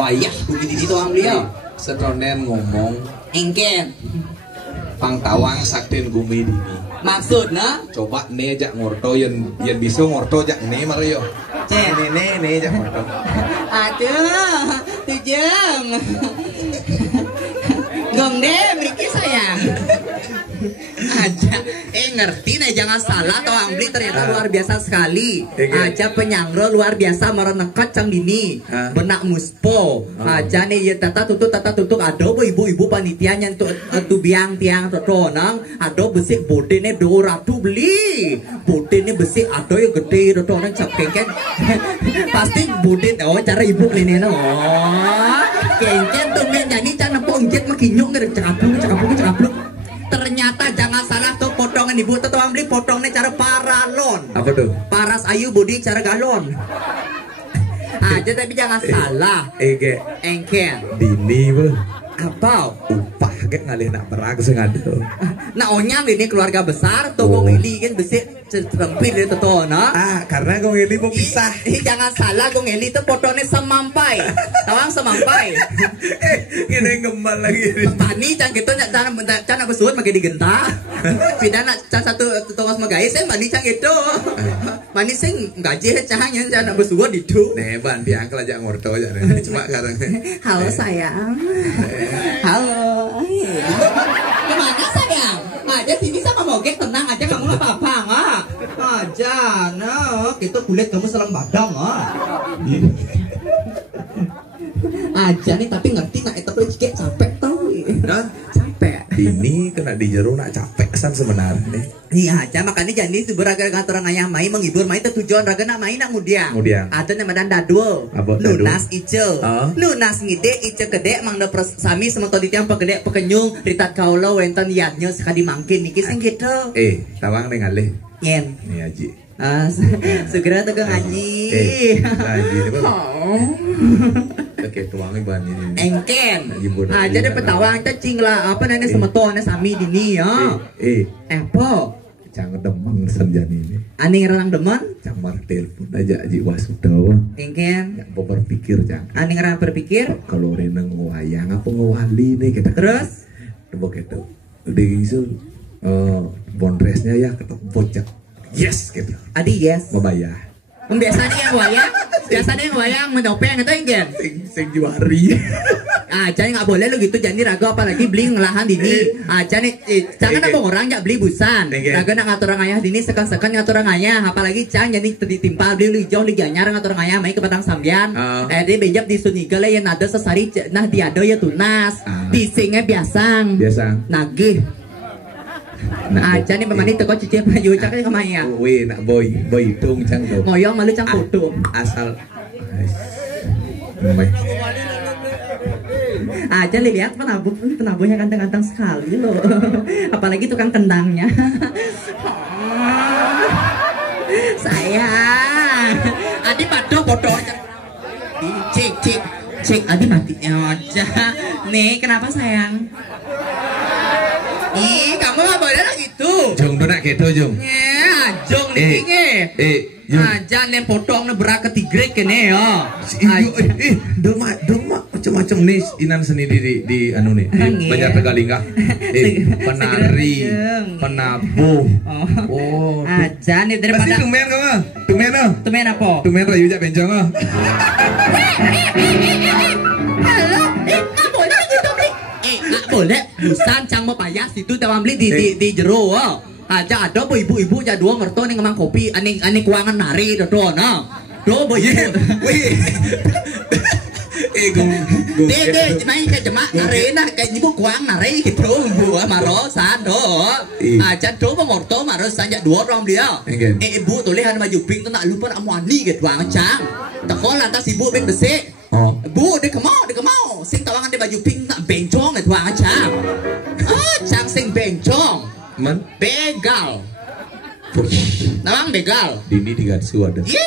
wayah bumi di tuang beliau. Setonen ngomong Engken. pangtawang sakden gumi dini. Maksudnya? Coba nih jak ngorto yang bisa ngorto jak nih Mario. Cek. Nih jak ngorto. Aduh, tujeng. Gong deh, beriki sayang. Aja, ngerti nih jangan salah toh Ambli ternyata luar biasa sekali. Aja penyangro luar biasa merenekat cang dini. Benak muspo. Aja nih ya tata tutuk ado ibu panitianya tu biang tiang totonang ado besi bode nih 200 beli. Bode nih besi ado yang gede totonang cap kengken. Pasti bode oh cara ibu ini no. Kengken tuh men nyanyi jangan ponjet makinyung nggak cakapluk. Ternyata jangan salah tuh potongan ibu tuh Ambli potongnya cara paralon. Apa tuh? Paras ayu budi cara galon. Aja tapi jangan salah. Engken. Dini bel. Apa? Upah kayak ngalih nak perang sengaja. Nah onyang ini keluarga besar tuh Gong Eli kan besi cerempit itu tuh nah. Karena Gong Eli mau pisah. Jangan salah Gong Eli tuh potongnya semampai. Tawang semampai. Ini ngembal lagi. Pani cang gitu cang besuat makin digenta. Pidana cang satu tongos magai saya mani cang itu. Mani sing gaji cang yang besuat itu. Nih ban biang kelajak ngorto aja cuma sekarang. Halo sayang. Halo. Kemana sayang? Aja sini sama mogek tenang aja kamu nggak apa-apa nggak? Aja, no, itu kulit kamu selang badang aja nih tapi ngerti nak itu juga capek tau. Capek. Ini kena di jero nak capek san sebenarnya. Iya aja makanya jadi seberaga kantoran ayah mai menghibur mai itu tujuan raga nak mai nak mudiang. Ada nama dadul. Lunas ijo. Lunas ngide ijo gede mang da sami semoto ditiang pegede pekenyung ritat kaulo wenten yatnya sekali mangkin niki sing gitu. Tawang ning alih. Yen. Nih Aji. Segera tegang Aji. Aji ini Oke, tuangin bahan ini. Engken. Aja deh petawang cacing lah apa namanya semetonnya sami dini ya. Apa? Jangan demen senjani ini. Ani ngerang demen? Camar telepon aja Aji Wasudawa. Engken. Ya berpikir jangan. Ani ngerang berpikir? Kalau Rena ngewayang apa ngewali nih kita. Terus? Coba gitu. Udah gitu. Bondresnya ya ketemu bocah. Yes gitu. Adi yes. Membayar. Biasanya yang wayang mendopeng itu Engken. Sing juari. Aja nggak boleh lo gitu jadi raga apalagi beli ngelahan dini. Aja nih jangan abang orang nggak beli busan. Raga nak ngatur orang ayah dini sekan ngatur orang ayah apalagi cang jadi ditimpal beli hijau liganyar ngatur orang ayah main ke Padang Sambian. Dia benjap di Sunigale yang ada sesari nah diado ya tunas. Bisingnya biasang. Nagih. Aja nih pemani teko cicip maju cak ke Maya. Wih nak boy tung cang do. Ngoyong malu cang foto. Asal. Aja lihat penabuhnya ganteng-ganteng sekali loh. Apalagi tukang kendangnya. Sayang. Adi padoh foto aja. Cek Adi matinya aja. Nih kenapa sayang? Ih, kamu gak boleh lah gitu. Jong tuh nak gitu Jong. Jong nih aja nih potong nih berak ketigrek kene ya. Doma macam-macam nih inan seni di anu nih. Banyak Tegalingga. Penari, penabuh. Aja nih daripada. Pasti tumen apa? Tumen rayu jak bencong Halo, nggak boleh gitu beli. Nggak boleh. Busan cang mau payah situ tawang beli di jero. Aja ada ibu-ibu aja dua ngerto nih ngemang kopi aning kuangan nari dodo no. Do boy. Dede main ke jemak nari nah kayak ibu kuang nari gitu buah marosan do. Aja do ngorto marosan ya dua orang dia. Ibu tulisan baju pink tuh nak lupa amuani gitu bang cang. Tekol lantas ibu ben besi. Bu dia kemau sing tawangan dia baju pink tak bencong gitu bang cang. Cang sing bencong. Begal. Nawang begal. Dini di garis ada. Iya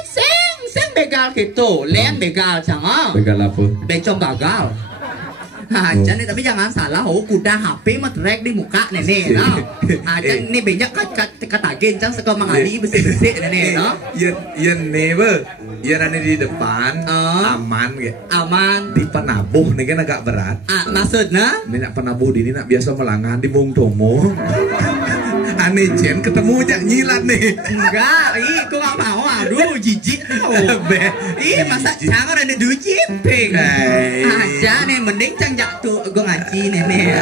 sing begal gitu. Len begal cang. Begal apa? Bencong gagal. Aja nih tapi jangan salah, kuda HP mah drag di muka nenek, no. Aja nih banyak katagen cang suka mengali besi-besi nenek, no. Yan neighbor, yan ane di depan, aman gitu. Aman. Di penabuh nih kan agak berat. Maksudnya? Ini nak penabuh di ini nak biasa melangan di Mung Tomo. Ane Jen ketemu aja nyilat nih. Enggak, kok gak mau, aduh jijik tau. Masa cangar ada duit cimping. Aja nih, mending cang jatuh gue ngaji nenek.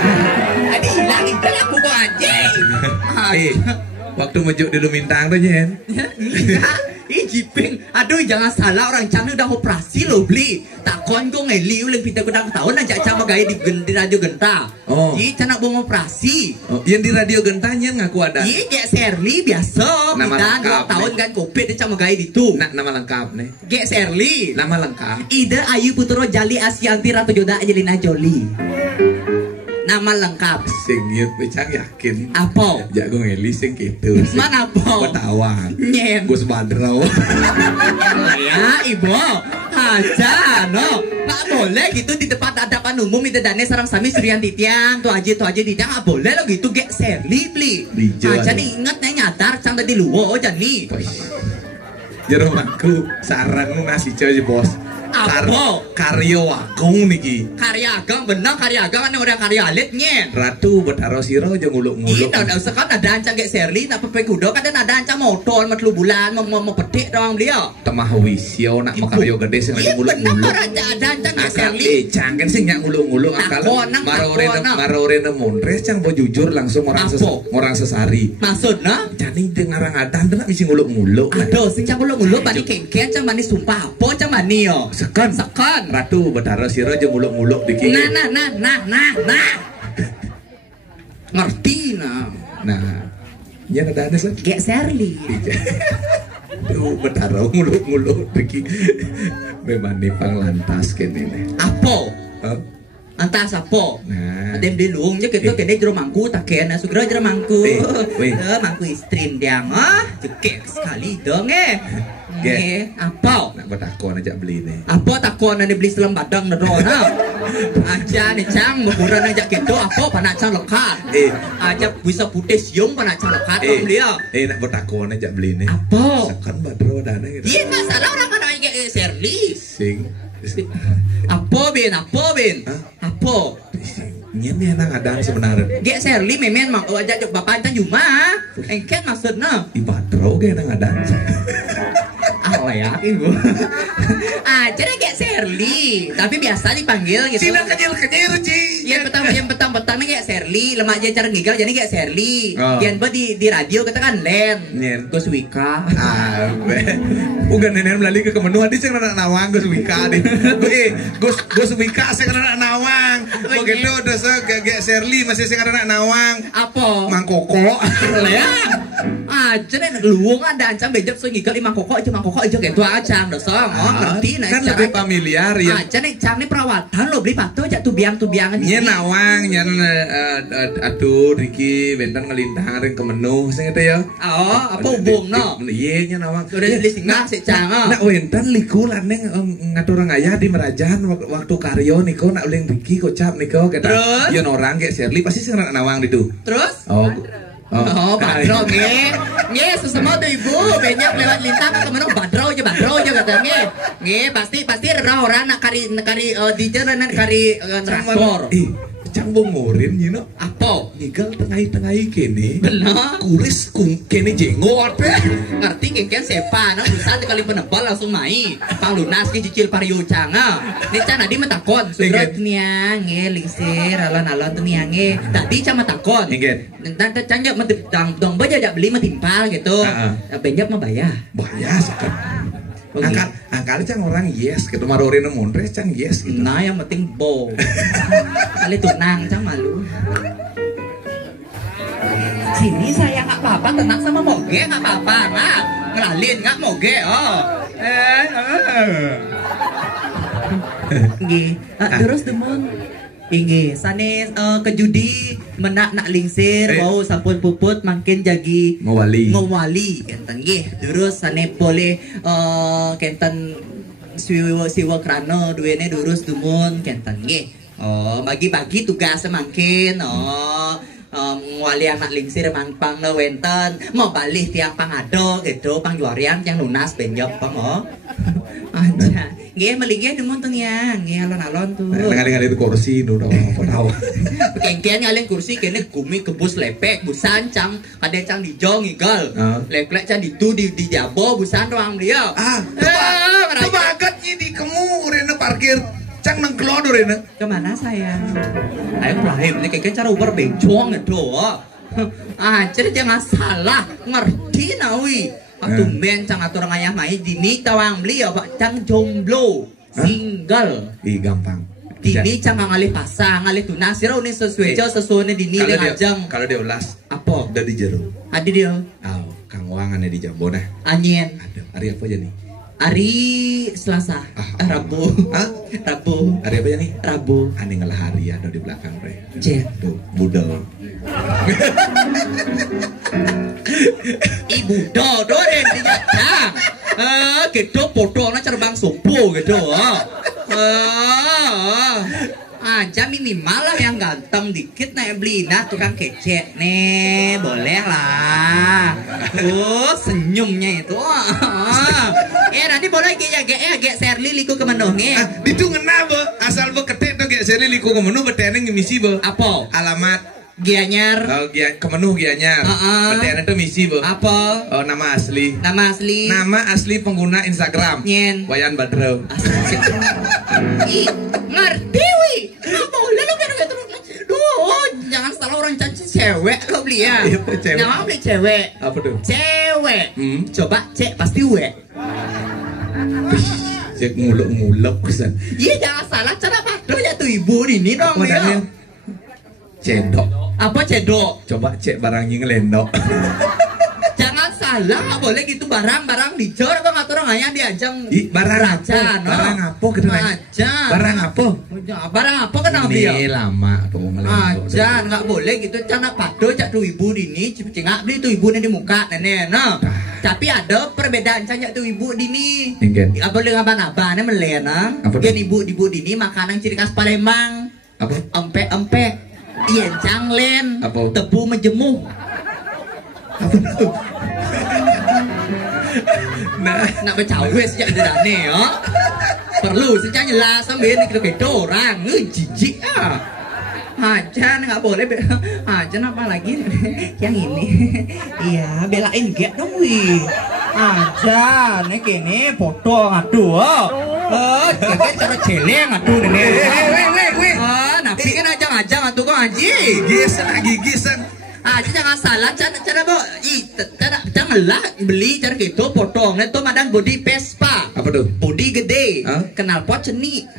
Adi hilang aku gue ngaji. Waktu mejuk di Lumintang tuh Jen. Enggak, jiping. Aduh jangan salah, orang cang udah operasi loh beli. Takon gue ngeliu lagi pintar gue tahun aja cang magaya di radio genta. Jadi cang nak bawa operasi. Yang di radio gentanya ngaku ada. Iya kayak Serly biasa. Kita 2 tahun kan covid dia cang magaya itu. Nama lengkap nih. Kayak Serly. Nama lengkap. Ida Ayu Putro Jali Asyanti Ratu Joda Angelina Jolie. Nama lengkap. Sing yut becang yakin. Apa? Jago ngeli sing gitu. Mana apa? Betawang. Nyem. Gus Badro. Ya ibu. Aja no. Nggak boleh gitu di tempat hadapan umum itu dane sarang sami Suryanti tiang tuh aja di tiang nggak boleh lo gitu gek Serly beli. Aja nih ingat nih nyadar cang tadi luwo aja nih. Jeruk aku sarang ngasih cewek bos. Apa? Karya Agung niki. Karya Agung bener karya Agung kan udah karya alit nye. Ratu betaro siro aja nguluk-nguluk. Iya, sekarang ada ancang kayak Serly, tak pepe kudo kan ada ancang motor, matlu bulan, mau petik doang dia. Temah wisio nak makaryo gede sing lagi nguluk-nguluk. Iya ada ancang kayak Serly. Cangken sing nyak nguluk-nguluk akal. Marore Mondres cang bo jujur langsung orang sesari. Maksudnya? Jani dengarang adan nak misi nguluk-nguluk. Aduh, sing cang nguluk-nguluk bani kengken cang bani sumpah apa cang bani yo. Sekon. Ratu betaro siro aja nguluk-nguluk dikit. Nah. Ngerti nah. Nah, ya ada sih. Kayak Serly. Tuh betaro nguluk-nguluk dikit. Memang nih panglantas kene. Apa? Antas apa? Nah, ada di luungnya gitu kene jero mangku tak kena sugro jero mangku. Mangku istrin dia mah cekek sekali dong apa? Nak bertakon aja beli nih. Apa takon ane beli selam badang nedona? Aja nih cang mekuran aja gitu apa panak cang lekat. Aja bisa putih siung panak cang lekat beli ya. Nak bertakon aja beli nih. Apa? Sekan badro dana gitu. Iya masalah orang kan kayak Serly. Sing. Apa bin? Apa? Ini nang ada sebenarnya. Gak Serly memen mak aja bapak tan cuma. Engket maksudnya. Di badro ge nang ada. Apa ya ibu? Aja deh kayak Serly, tapi biasa dipanggil gitu. Cina kenyir Ci. Yang petang kayak Serly, lemak aja cara ngigal jadi kayak Serly. Yang buat di radio kita kan Len. Gus Wika. Bukan nenek melalui ke Kemenuan dia sing anak nawang Gus Wika deh. Gus Wika sing anak nawang. Begitu dosa kayak Serly masih sing anak nawang. Apa? Mangkoko. Aja nih luang ada ancam bejak so ngigal mangkoko aja gitu aja dosa ngerti nih kan lebih familiar ya. Aja nih cang nih perawatan lo beli patu aja tubiang-tubiangan nya nawang nya aduh Riki bentar ngelintang ring Kemenuh sing eta ya. Apa hubung no? Iya nya nawang. Udah beli singgah si cang. Nak wentan likulan neng ngatur ngayah di Merajan waktu karyo niko nak uling Riki kocap niko kata. Yen orang kayak Serly pasti sing nawang itu. Terus? Badro nge sesama tuh ibu banyak lewat lintang Kemenuh badro aja katanya pasti orang nak kari di jalan kari transport cang bongorin you know apa ngigal tengah kene bener kuris kene jenggot ngerti kengken sepa nah bisa sekali penebal langsung main pang lunas ke cicil pariu canga ini cang tadi metakon surat niang lingsir alon-alon tuh niang tadi cang metakon nanti cang jak dong baja jak beli metimpal gitu banyak mah bayar sekarang angkal cang orang yes gitu marore Mondres cang yes gitu. Nah yang penting bo kali tunang cang malu sini saya nggak apa-apa tenang sama moge nggak apa-apa nggak ngelalin nggak moge terus demon Inge, sanes ke judi menak nak lingsir, mau sampun puput makin jagi ngawali, kenten nggih. Terus sane boleh kenten siwa krano duene durus dumun kenten nggih. Oh, bagi-bagi tugas semakin. Oh, wali anak lingsir pang wenten mau balik tiang pangado gitu pangjuarian yang lunas benjok pang oh. Aja. Nggih melinggih demun tuh ya, nggih alon-alon tuh. Ngali-ngali itu kursi nu apa tahu. Kengkian ngaleng kursi kene gumi kebus lepek busan cang kadang cang dijong igal. Lek-lek cang ditu di jabo busan doang dia. Kebagatnya di kamu rene parkir cang nang kelodor rene. Kemana sayang? Ayo Ibrahim, ini kayaknya cara uber bencong itu. Jadi jangan salah, ngerti nawi. Tumben cang atur ngayah mai dini tawang beli apa cang jomblo, single. Ih gampang. Dini cang ngalih pasang, ngalih tunas sira ini sesuai sesuai dini dengan ajang. Kalau dia ulas, apa? Udah di jero. Ada dia. Oh, Kang Wangan di Jambo nah. Anyen. Ada. Hari apa aja nih? Hari Selasa, Rabu. Rabu. Hari apa ya nih? Rabu. Aneh ngalah hari ada di belakang re. Jen. Tuh, budal. Ibu do deh dijajang. Gitu foto na cerbang subuh gitu. Aja minimal lah yang ganteng dikit nih beli nah tukang kece nih boleh lah. Senyumnya itu. Nanti boleh gek Serli liku ke menungnya. Itu ngena be asal be ketek tuh gek Serli liku ke menu beteneng misi be. Apa? Alamat Gianyar. Oh, kemenuh Gianyar. Beteneng itu misi be. Apa? Oh, nama asli. Nama asli. Nama asli pengguna Instagram. Nyen. Wayan Badrem. Ngerti wi. Nggak boleh lo gitu terus. Duh, jangan salah orang caci cewek lo beli ya. Nggak beli cewek. Apa tuh? Cewek. Coba cek pasti we. Cek ngulek kesan. Iya jangan salah cara padu ya tuh ibu ini dong ya. Cedok. Apa cedok? Coba cek barangnya ngelendok. Jangan salah, nggak boleh gitu barang dicor kok ngatur ngaya diajang. Barang apa? Barang apa gitu kan? Barang apa? Barang apa kenapa dia? Ini lama tuh ngelendok. Aja nggak boleh gitu. Cana padu cak tuh ibu dini cengak beli tuh ibu di muka nenek nah. Tapi ada perbedaan cak tuh ibu dini. Apa boleh ngaban-ngabannya melena? Gen ibu dini makanan ciri khas Palembang. Apa? Empek. Iya janglen. Tebu menjemuh. Apa tuh? Nak bercawes ya ada nih ya. Perlu sejak jelas sambil ini kita orang jijik ah. Aja nggak boleh aja apa lagi yang ini. Iya belain get dong wi. Aja nih kini foto aduh. Kayak cara celeng aduh nih. Napi kan ajang atuh kok aji. Gigisan. Aja jangan salah cara bo janganlah beli cara gitu potong itu madang body Vespa. Apa tuh? Body gede. Knalpot ceni.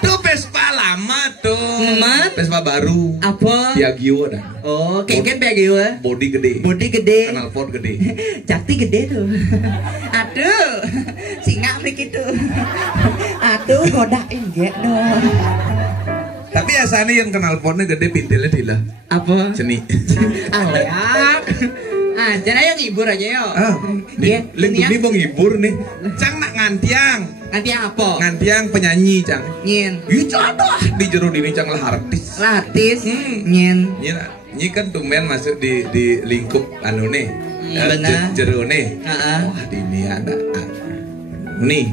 Tuh Vespa lama tuh. Vespa baru. Apa? Piaggio dah. Oh, kayak Piaggio. Body gede. Knalpot gede. Jati gede tuh. Aduh. Singa begitu. Aduh, godain get dong. Tapi asalnya yang knalpotnya gede pintilnya dilah. Apa? Ceni. Aliak. Jangan yang hibur aja yo. Ini bang hibur nih. Cang nak ngantiang. Ngantiang apa? Ngantiang penyanyi cang. Nyen. Jodoh di jero ini cang lah artis. Artis. Nyen. Ini kan tumben masuk di lingkup anu nih. Benar. Jero nih. Wah di ini ada. Nih.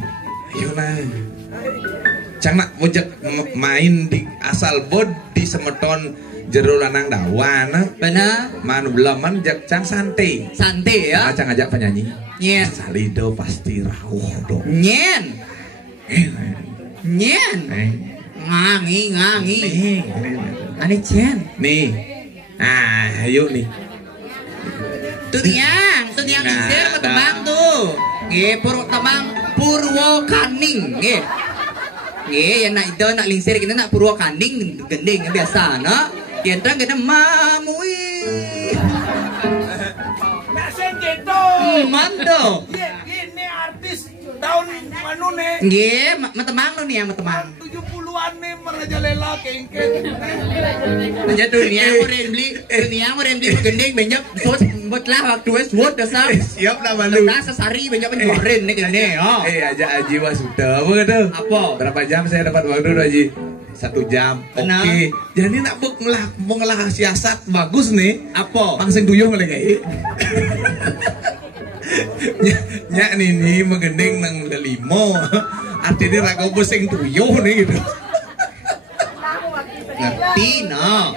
Ayo nah. Cang nak wajak main di asal bod di semeton jero lanang dawan. Benar. Manu belaman jak cang santai. Santai ya. Cang ajak penyanyi. Nyen. Salido pasti rawuh do. Nyen. Ngangi. Ane Jen. Nih. Nah, ayo nih. Tuh tiang isir tebang tuh. Nggih, Purwokaning, nggih. Nggih, yang nak itu nak lingsir kita nak Purwokaning gending biasa, no. Yang terang kita mamui. Mesin gitu. Mantap. Ini artis tahun manu nih. Nggih, metemang lo nih yang metemang. 70-an nih merajalela kengkeng. Nanya dunia mau beli gending banyak buat lah waktu es buat dasar. Siap lah malu. Nah sesari banyak penjualan nih gini. Aja Aji wah sudah apa gitu? Apa? Berapa jam saya dapat waktu Aji? 1 jam. Oke. Nah. Jadi nak mau ngelah siasat bagus nih. Apa? Pangsing tuyuh mulai kayak. Nyak nih mengending nang lelimo. Artinya raga pusing tuyuh nih gitu. Ngerti no.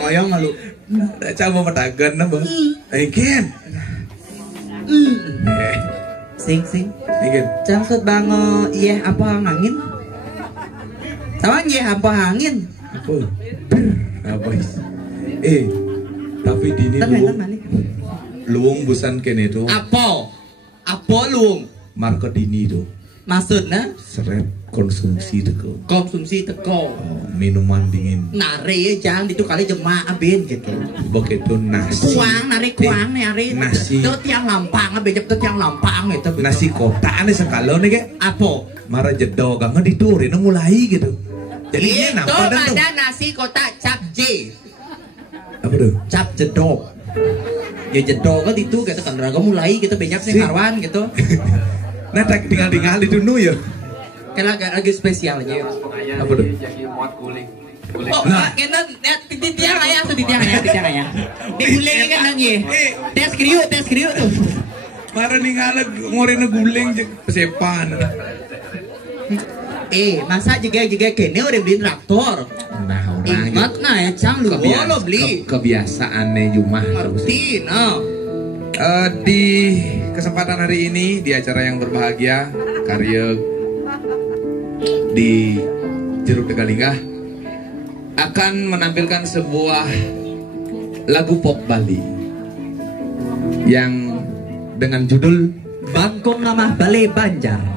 Ngoyong ngalu. Coba petagan napa? Ingin. Sing. Ingin. Cangkut bango iya apa angin? Tawang iya apa angin? Apa? Tapi dini luung busan kene itu. Apa luung? Market dini itu. Maksudnya Seret konsumsi teko. konsumsi teko. Minuman dingin. Nari jangan itu kali jemaah abin gitu. Begitu nasi. Kuang nari. Nasi. Itu tiang lampang abin itu tiang lampang itu. Nasi kotak nih sekalo nih kayak. Apa? Marah jedog kangen diturin mulai gitu. Jadi Itu kenapa dan tuh? ada nasi kotak cap J. Apa tuh? Cap jedog. Ya jedog kan itu gitu kan raga mulai gitu banyak sih karwan gitu. Nah tinggal itu nu ya. Kayak lagi spesialnya. Apa tuh? Oh, nah, kena di tiang ayah tuh di tiang ayah. Diguling kan nangye. Tes kriuk tuh. Marah ninggal ngorena guling je sepan. Masa juga kene udah beli traktor. Nah orang Ingat nah ya cang lu lo beli. Kebiasaannya Jumah. Ngerti no. Di kesempatan hari ini di acara yang berbahagia karya di Jeruk Tegalinggah akan menampilkan sebuah lagu pop Bali yang dengan judul Bangkong nama Balai Banjar.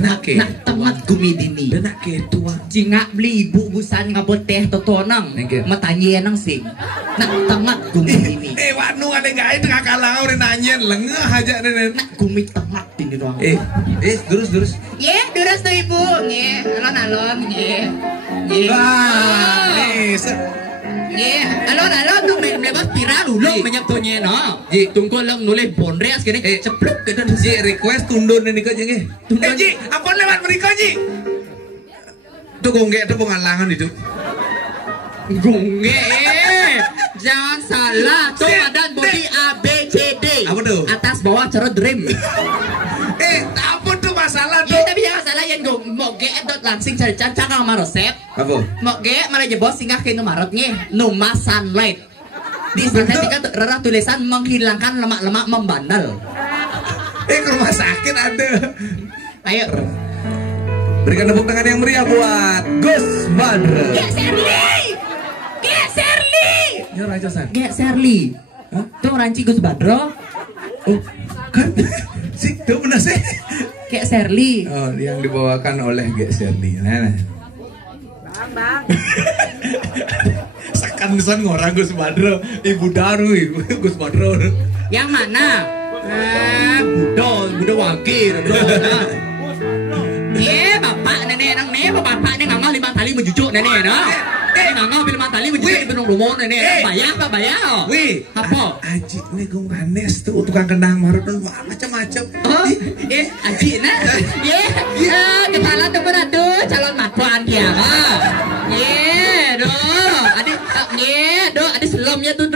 Nah, temat gumi dini. Denak ketua. Jingak beli ibu busan ngabot teh totonang. Matanya nang sing. Nah, temat gumi dini. Wanu ada gak itu kakak lau nanyen lengah aja nih. Nah, gumi temat dini doang. Terus. Ye, durus tuh ibu. Ye, alon. Ye. Ye, alon tuh melepas pira dulu banyak tuh nye no. Tunggu lang nulis bonres kini cepluk gitu. Request tundun ini kok Ji. Ji, ampun lewat mereka Ji. Tuh gonggek tuh penghalangan itu. Gonggek. Jangan salah. Tuh badan body A B C D. Apa tuh? Atas bawah cerut dream. Apa tuh masalah tuh? Iya tapi jangan salah yang mau ge dot langsing cari cangkang sama resep. Apa? Mau ge malah jebos singgah ke nomarotnya Numa Sunlight. Di sana tinggal rara tulisan menghilangkan lemak-lemak membandel. Ke rumah sakit ada. Ayo. Berikan tepuk tangan yang meriah buat Gus Badro. Ge Serli. Ya Raja San. Ge Serli. Tuh ranci Gus Badro. Oh, kan sih tuh benar sih. Ge Serli. Oh, yang dibawakan oleh Ge Serli. Nah. Bang. Sakan ngorang Gus Badro, Ibu Daru, Gus Badro. Yang mana? Budo wakil. Bapak nenek nang bapak nih ngangah 5 kali menjujuk nenek no. Ngangah 5 kali menjujuk di benung rumah nenek. Bayar. Wih, apa? Aji nih gue manes tuh tukang kendang marut macam-macam. Oh, Aji nah. Kepala tuh beradu calon matuan dia. Adik selumnya tuh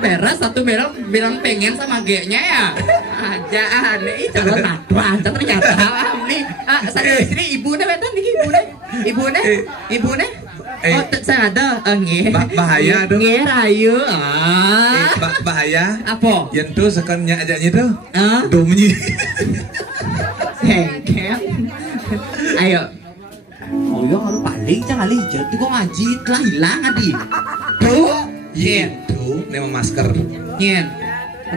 beres satu bilang pengen sama G-nya ya. Ajaan nih calon matuan ternyata nih. Sini ibunya betul nih ibunya. Oh, saya ada bahaya dong. Rayu. Bahaya. Apa? Yang tuh sekannya ajaknya tuh. Domnya. Hengkel. Ayo. Oh ya harus paling jangan lijat tuh kok ngaji telah hilang adi. Tuh. Tuh, nema masker. Nyen.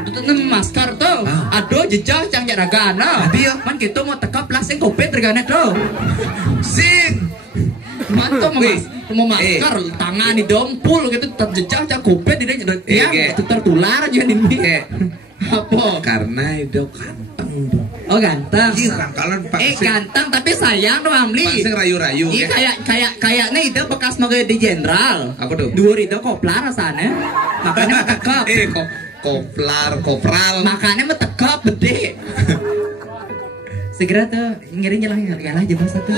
Itu masker tuh. Aduh jejak cang jaragana. Dia man gitu mau tekap langsung kopet regane tuh. Sing. Mantu mau masker tangan di dompul gitu terjejak cang kopet di dia tertular aja ini. Apa? Karena itu ganteng tuh. Oh ganteng. Iya kangkalan ganteng tapi sayang dong Amli. Pangsing rayu-rayu. Iya kayaknya itu bekas mau di jenderal. Apa tuh? Dua itu koplar rasanya. Makanya kakak. kopral. Makanya metekap gede. Segera tuh ngiring nyelah aja bahasa tuh.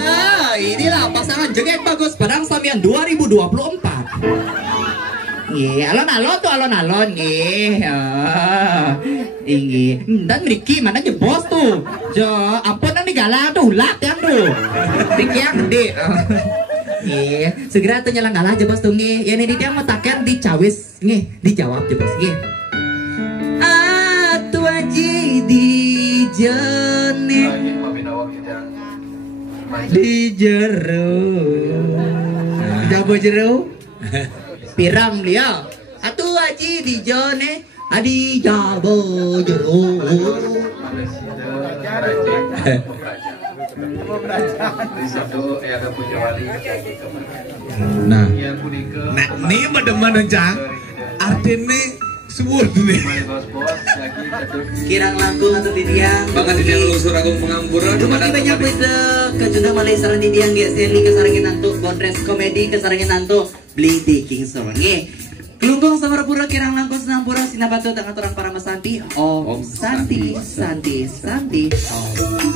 Inilah pasangan jengek bagus Padang Sambian 2024. Alon-alon tuh alon-alon dan Ricky mana aja bos tuh. Apa nih galang tuh ulat yang tuh. Ricky yang gede. Segera tuh nyelang aja bos tuh ini dia mau taken dicawis dijawab aja bos Atu aji di jene di jero jabo jero pirang dia atu aji di jene adi jabo jero nah ini mana cang artinya sebut nih kirang langkung atau didiang bahkan di lusur agung pengampuran terima banyak beda kejuna malai sarang didiang GSLI kesarangin nantu Bondres komedi kesarangin nantu beli di King Sorange Kelungkung Samarapura kirang langkung Senampura Sinapatu tangan orang para mesanti Om Santi Santi Santi Om